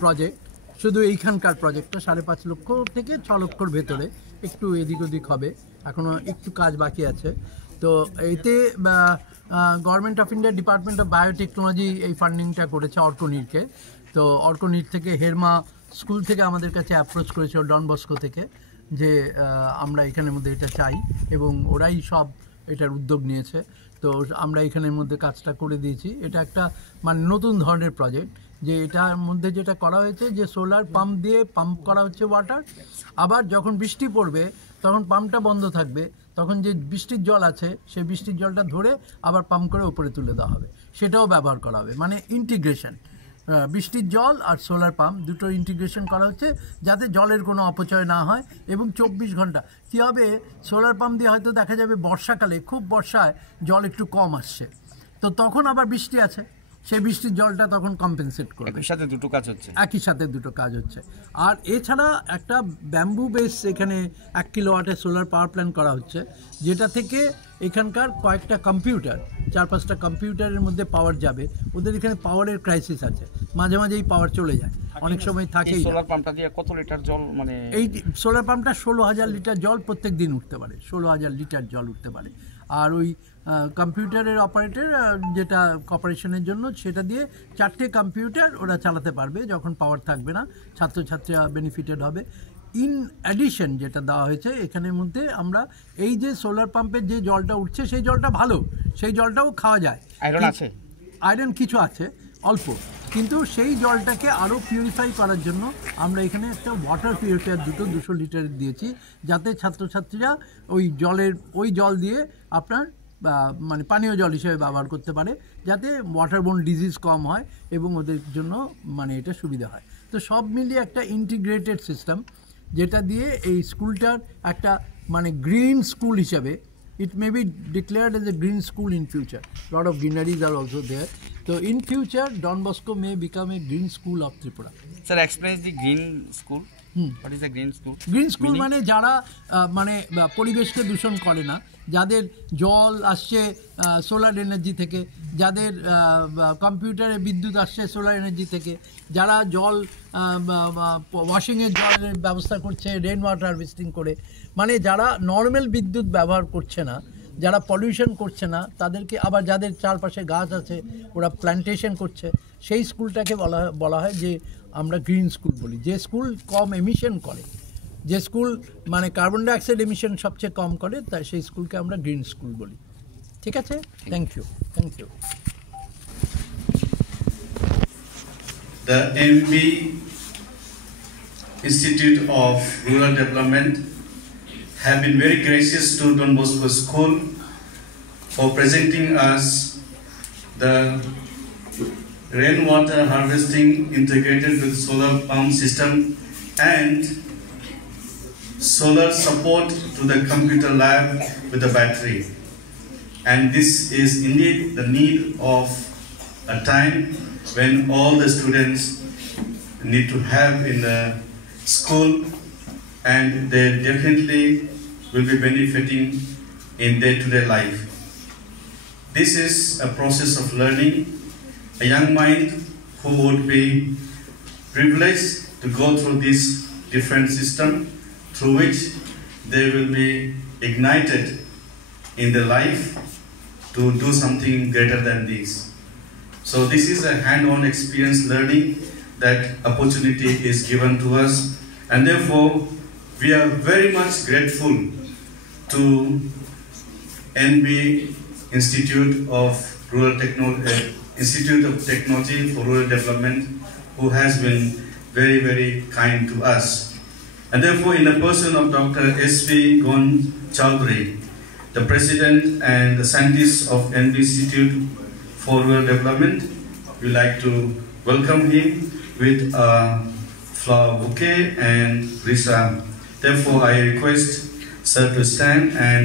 প্রজেক্ট, শুধু এইখানকার প্রজেক্টটা 5.5 লক্ষ থেকে 6 লক্ষর ভেতরে, একটু এদিক ওদিক হবে, এখনও একটু কাজ বাকি আছে। তো এতে government of India department of biotechnology এই ফান্ডিংটা করেছে অর্কনিরকে। তো অর্কনির থেকে হেরমা স্কুল থেকে আমাদের কাছে অ্যাপ্রোচ করেছিল ডন বস্কো থেকে, যে আমরা এখানের মধ্যে এটা চাই, এবং ওরাই সব এটার উদ্যোগ নিয়েছে। তো আমরা এখানের মধ্যে কাজটা করে দিয়েছি। এটা একটা মানে নতুন ধরনের প্রজেক্ট, যে এটার মধ্যে যেটা করা হয়েছে যে সোলার পাম্প দিয়ে পাম্প করা হচ্ছে ওয়াটার, আবার যখন বৃষ্টি পড়বে তখন পাম্পটা বন্ধ থাকবে, তখন যে বৃষ্টির জল আছে সেই বৃষ্টির জলটা ধরে আবার পাম্প করে উপরে তুলে দেওয়া হবে, সেটাও ব্যবহার করা হবে। মানে ইন্টিগ্রেশন, বৃষ্টির জল আর সোলার পাম্প দুটো ইন্টিগ্রেশন করা হচ্ছে, যাতে জলের কোনো অপচয় না হয়। এবং 24 ঘন্টা কী হবে, সোলার পাম্প দিয়ে হয়তো দেখা যাবে বর্ষাকালে খুব বর্ষায় জল একটু কম আসছে, তো তখন আবার বৃষ্টি আছে, সেই বৃষ্টির জলটা তখন কম্পেনসেট করবে। একই সাথে দুটো কাজ হচ্ছে। আর এছাড়া একটা ব্যাম্বু বেস এখানে 1 কিলোওয়াটের সোলার পাওয়ার প্ল্যান্ট করা হচ্ছে, যেটা থেকে এখানকার কয়েকটা কম্পিউটার, 4-5টা কম্পিউটারের মধ্যে পাওয়ার যাবে। ওদের এখানে পাওয়ারের ক্রাইসিস আছে, মাঝে মাঝেই পাওয়ার চলে যায়, অনেক সময় থাকেই। সোলার পাম্পটা দিয়ে কত লিটার জল, মানে এই সোলার পাম্পটা 16,000 লিটার জল প্রত্যেক দিন উঠতে পারে, 16,000 লিটার জল উঠতে পারে। আর ওই কম্পিউটারের অপারেটর যেটা কর্পোরেশনের জন্য, সেটা দিয়ে 4টে কম্পিউটার ওরা চালাতে পারবে যখন পাওয়ার থাকবে না, ছাত্রছাত্রীরা বেনিফিটেড হবে। ইন অ্যাডিশন যেটা দেওয়া হয়েছে এখানের মধ্যে, আমরা এই যে সোলার পাম্পের যে জলটা উঠছে সেই জলটা ভালো, সেই জলটাও খাওয়া যায়, আয়রন কিছু আছে অল্প, কিন্তু সেই জলটাকে আরও পিউরিফাই করার জন্য আমরা এখানে একটা ওয়াটার পিউরিফায়ার 200 লিটার দিয়েছি, যাতে ছাত্রছাত্রীরা ওই জল দিয়ে আপনার মানে পানীয় জল হিসেবে ব্যবহার করতে পারে, যাতে ওয়াটারবোর্ন ডিজিজ কম হয় এবং ওদের জন্য মানে এটা সুবিধা হয়। তো সব মিলিয়ে একটা ইন্টিগ্রেটেড সিস্টেম, যেটা দিয়ে এই স্কুলটার একটা মানে গ্রিন স্কুল হিসাবে, it may be declared as a green school in future. Lot of greeneries are also there. So in future, Don Bosco may become a green school of Tripura. Sir, explain the green school. What is the green school? Green school মানে যারা মানে পরিবেশকে দূষণ করে না, যাদের জল আসছে সোলার এনার্জি থেকে, যাদের কম্পিউটারে বিদ্যুৎ আসছে সোলার এনার্জি থেকে, যারা জল ওয়াশিংয়ের জলের ব্যবস্থা করছে রেন ওয়াটার হারভেস্টিং করে, মানে যারা নর্মাল বিদ্যুৎ ব্যবহার করছে না, যারা পলিউশন করছে না, তাদেরকে আবার যাদের চারপাশে গাছ আছে ওরা প্ল্যান্টেশন করছে, সেই স্কুলটাকে বলা হয় যে আমরা গ্রিন স্কুল বলি। যে স্কুল কম এমিশন করে, যে স্কুল মানে কার্বন ডাইঅক্সাইড এমিশন সবচেয়ে কম করে, তাই সেই স্কুলকে আমরা গ্রিন স্কুল বলি। ঠিক আছে, thank you. The MB Institute of Rural Development have been very gracious to Don Bosco School for presenting us the rainwater harvesting integrated with solar pump system and solar support to the computer lab with the battery. And this is indeed the need of a time when all the students need to have in the school, and they definitely will be benefiting in day-to-day life. This is a process of learning. A young mind who would be privileged to go through this different system, through which they will be ignited in their life to do something greater than this. So this is a hand-on experience learning that opportunity is given to us, and therefore we are very much grateful to NB Institute of Technology for Rural Development, who has been very, very kind to us. And therefore, in the person of Dr. S.V. Gon Chowdhury, the President and the scientists of NB Institute for Rural Development, we like to welcome him with a flower bouquet and risa. Therefore, I request Sir to stand and